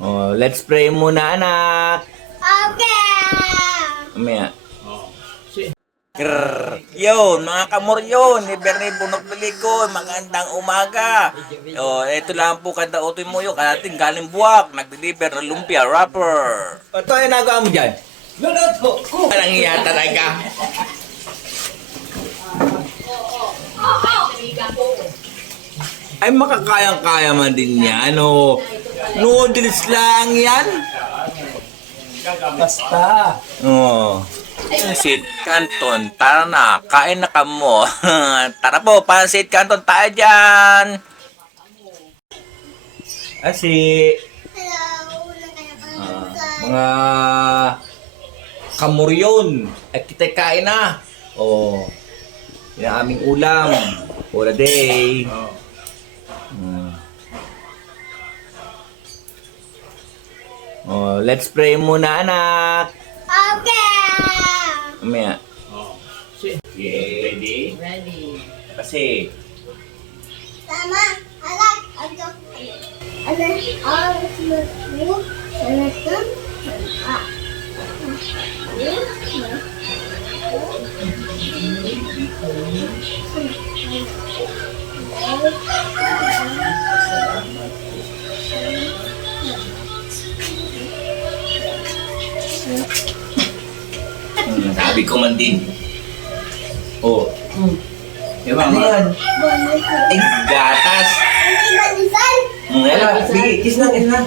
Oh, let's pray muna, anak. Okay. Mamaya. Yun, mga kamoryon, ni Bernie Bunok Bilikon, magandang umaga. Oh, ito lang po kada Utoy Muyo, karating galing Buwak, nag-deliver ng lumpia wrapper. Ito ay nagawa mo dyan? Luto ko. Walang iya talaga. Ay, makakayang-kaya man din yan. Ano, noodles lang yan. Basta. Oh. Pansit Canton, tara na, kain na kamo. Tara po, Pansit Canton tayo dyan. Asi, Hello. mga kamuryon, ay kita kain na. Oh, yan ang aming ulam. For a day. Oh, let's pray muna, anak. Okay. Mamaya. Yeah, ready? Ready. Kasi, Tama. Alak. Ano? Ano? sabi ko man din. Oh. Di ba, Ano yan? Ay, gatas. Yan, bigay. Kiss na, kiss na.